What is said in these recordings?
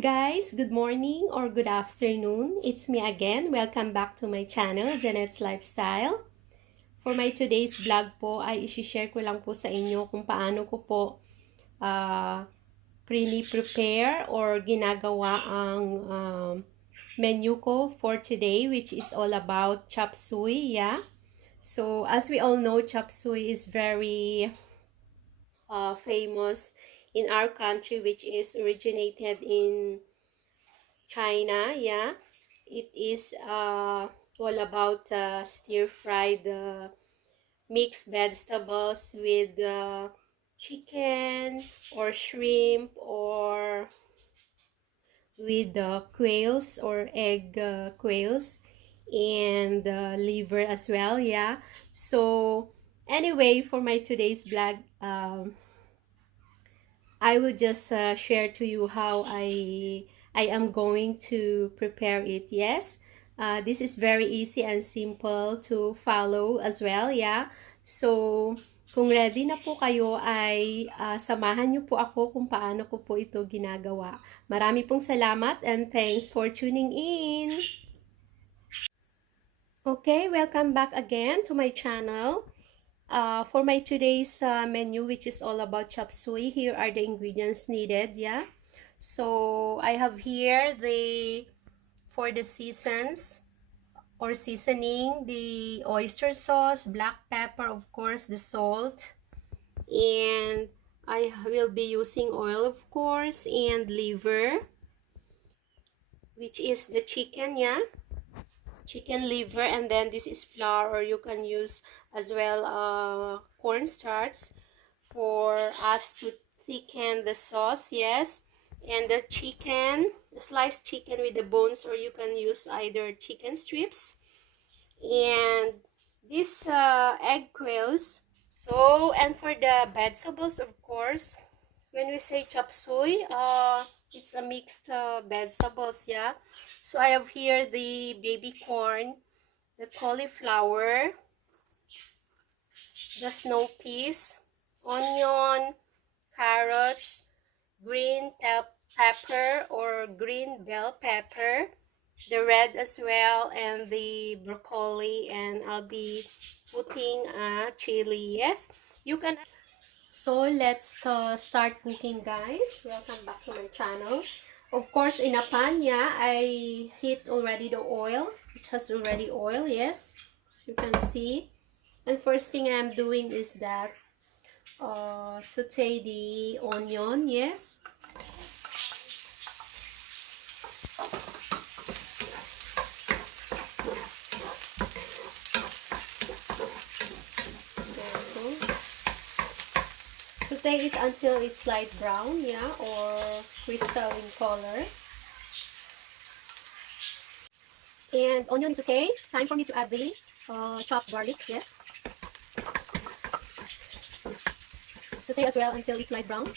guys, good morning or good afternoon. It's me again. Welcome back to my channel, Janet's Lifestyle. For my today's vlog po ay i-share ko lang po sa inyo kung paano ko po prepare or ginagawa ang menu ko for today, which is all about chop suey, yeah. So as we all know, chop suey is very famous in our country, which is originated in China, yeah. It is all about stir-fried mixed vegetables with chicken or shrimp or with quails or egg quails and liver as well, yeah. So anyway, for my today's vlog, I will just share to you how I am going to prepare it. Yes, this is very easy and simple to follow as well. Yeah, so kung ready na po kayo ay samahan niyo po ako kung paano ko po ito ginagawa. Marami pong salamat and thanks for tuning in. Okay, welcome back again to my channel. For my today's menu, which is all about chop suey, here are the ingredients needed, yeah. So I have here for the seasons or seasoning, the oyster sauce, black pepper, of course, the salt, and I will be using oil, of course, and liver, which is the chicken, yeah, chicken liver. And then this is flour, or you can use as well cornstarch for us to thicken the sauce, yes. And the chicken, sliced chicken with the bones, or you can use either chicken strips, and this egg quails. So, and for the vegetables, of course, when we say chop suey, it's a mixed vegetables, yeah. So I have here the baby corn, the cauliflower, the snow peas, onion, carrots, green pepper or green bell pepper, the red as well, and the broccoli, and I'll be putting chili, yes. You can. So let's start cooking, guys. Welcome back to my channel. Of course, in a pan, yeah, I heat already the oil. It has already oil, yes, as you can see. And first thing I'm doing is that saute the onion, yes. Saute it until it's light brown, yeah, or crystal in color. And onion is okay. Time for me to add the chopped garlic, yes. Saute as well until it's light brown.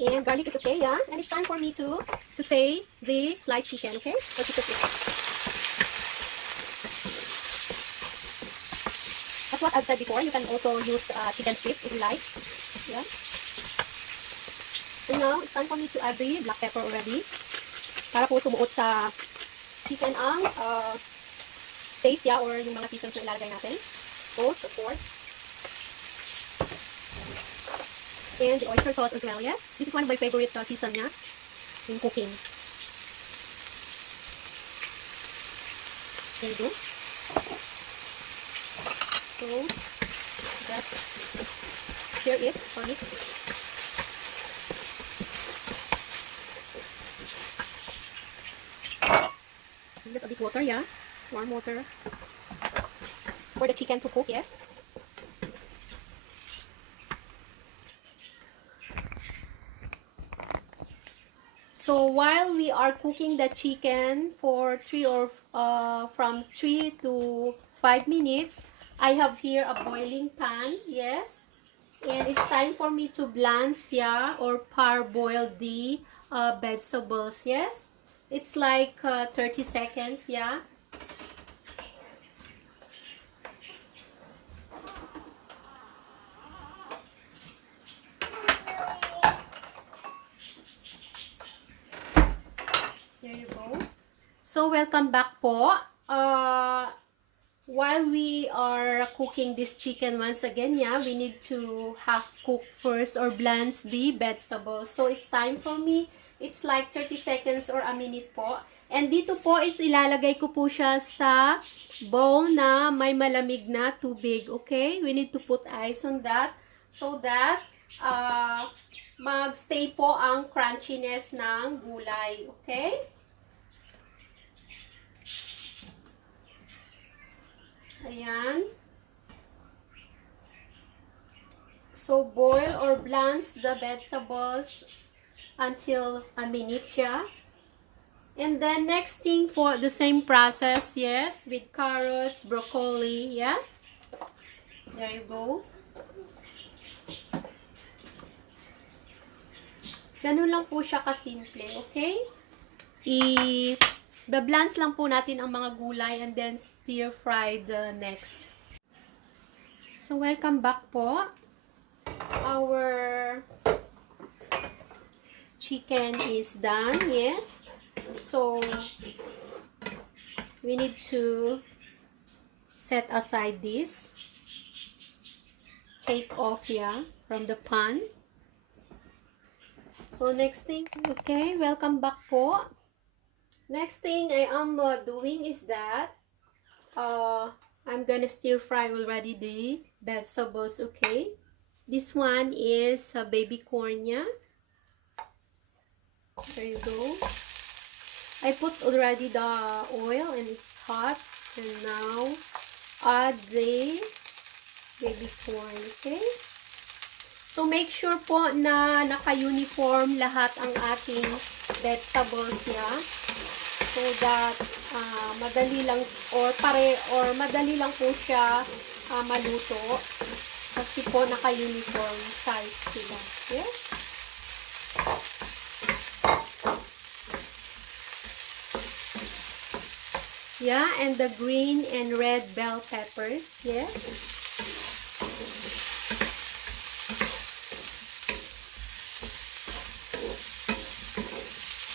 And garlic is okay, yeah. And it's time for me to saute the sliced chicken, okay? Or piece of chicken. That's what I've said before. You can also use chicken strips if you like, yeah. And now it's time for me to add the black pepper already. Para po sumuot sa chicken ang taste, yeah, or yung mga seasons na ilalagay natin. Both, of course. And the oyster sauce as well, yes. This is one of my favorite season niya in cooking. There you go. So, just stir it or mix. Just a bit water, yeah. Warm water for the chicken to cook, yes. So while we are cooking the chicken for from 3 to 5 minutes, I have here a boiling pan, yes. And it's time for me to blanch, yeah, or parboil the vegetables, yes. It's like 30 seconds, yeah. So, welcome back po. While we are cooking this chicken once again, yeah, we need to half cook first or blanch the vegetables. So, it's time for me. It's like 30 seconds or a minute po. And dito po is ilalagay ko po siya sa bowl na may malamig na tubig. Okay? We need to put ice on that so that mag-stay po ang crunchiness ng gulay. Okay? Ayan. So, boil or blanch the vegetables until a minute, yeah. And then, next thing for the same process, yes, with carrots, broccoli, yeah. There you go. Ganun lang po siya kasimple, okay? Ba-blanch lang po natin ang mga gulay and then stir fry the next. So, welcome back po. Our chicken is done, yes. So, we need to set aside this. Take off, yeah, from the pan. So, next thing, okay, welcome back po. Next thing I am doing is that I'm gonna stir fry already the vegetables, okay? This one is baby corn, yeah? There you go. I put already the oil and it's hot. And now, add the baby corn, okay? So, make sure po na naka-uniform lahat ang ating vegetables, yeah? So that madali lang madali lang po siya maluto kasi po naka-uniform size sila. Yes? Yeah, and the green and red bell peppers. Yes?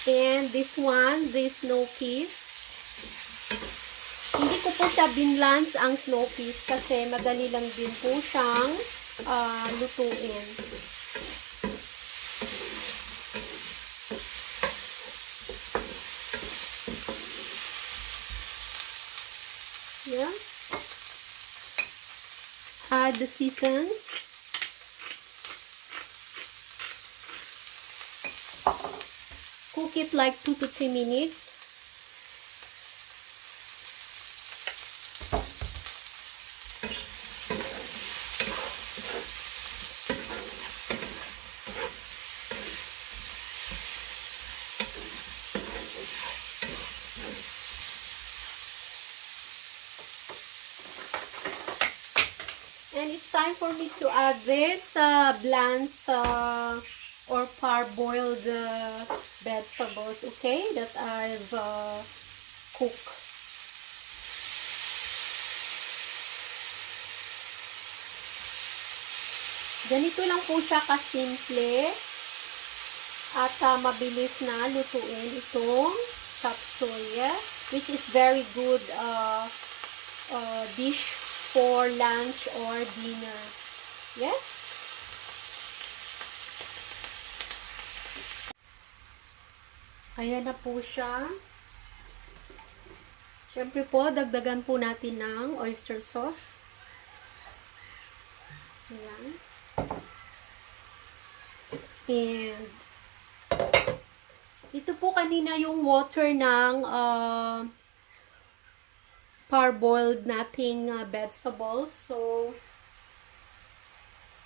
And this one, this snow peas. Hindi ko po siya binlance ang snow peas kasi madali lang din po siyang lutuin. Yeah. Add the seasons. Cook it like 2 to 3 minutes. And it's time for me to add this blanch or parboiled vegetables, okay, that I've cooked. Ganito lang po siya kasimple at mabilis na lutuin itong chop suey, which is very good dish for lunch or dinner. Yes? Ayan na po siya. Siyempre po, dagdagan po natin ng oyster sauce. Ayan. And ito po kanina yung water ng parboiled nating vegetables. So,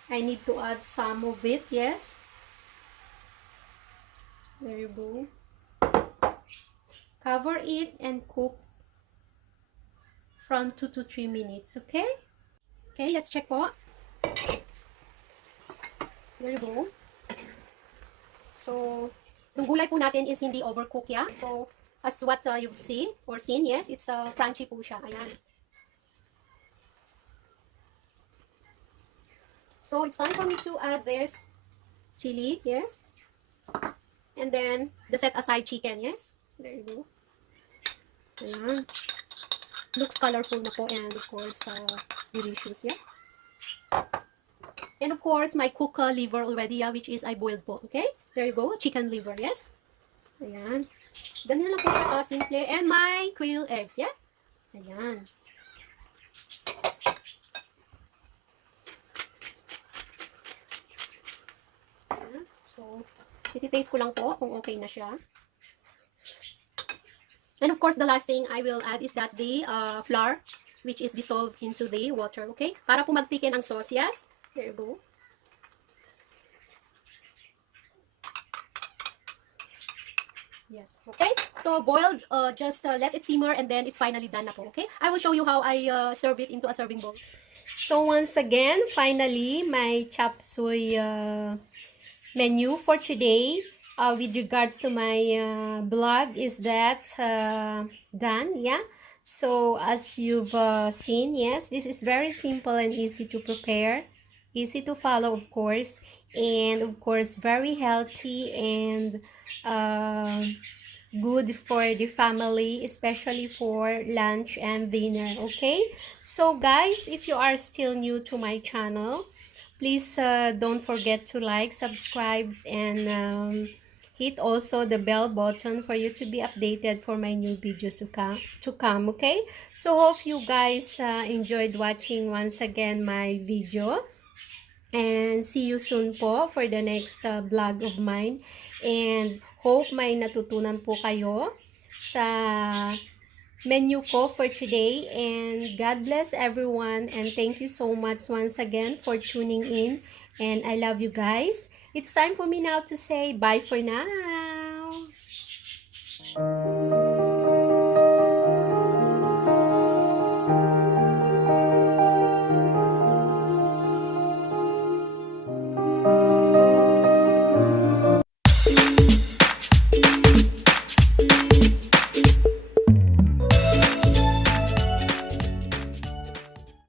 I need to add some of it, yes. There you go. Cover it and cook from 2 to 3 minutes, okay? Okay, let's check po. There you go. So, yung gulay po natin is hindi overcooked, yeah? So, as what you've seen, yes, it's crunchy po siya. Ayan. So, it's time for me to add this chili, yes? And then, the set aside chicken, yes? There you go. Ayan. Looks colorful na po and of course, delicious, yeah. And of course, my cook liver already, yeah, which is I boiled po, okay? There you go, chicken liver, yes? Ayan. Ganyan lang po siya simple. And my quail eggs, yeah? Ayan. Ayan. So, iti-taste ko lang po kung okay na siya. And of course, the last thing I will add is that the flour, which is dissolved into the water, okay? Para po mag-thicken ang sauce, yes? There you go. Yes, okay? So, boiled, just let it simmer and then it's finally done na po, okay? I will show you how I serve it into a serving bowl. So, once again, finally, my chop suey menu for today with regards to my blog is that done, yeah. So as you've seen, yes, this is very simple and easy to prepare, easy to follow, of course, and of course very healthy and good for the family, especially for lunch and dinner. Okay, so guys, if you are still new to my channel, please don't forget to like, subscribe, and hit also the bell button for you to be updated for my new videos to come. Okay, so hope you guys enjoyed watching once again my video, and see you soon po for the next vlog of mine, and hope may natutunan po kayo sa menu ko for today. And God bless everyone, and thank you so much once again for tuning in, and I love you guys. It's time for me now to say bye for now.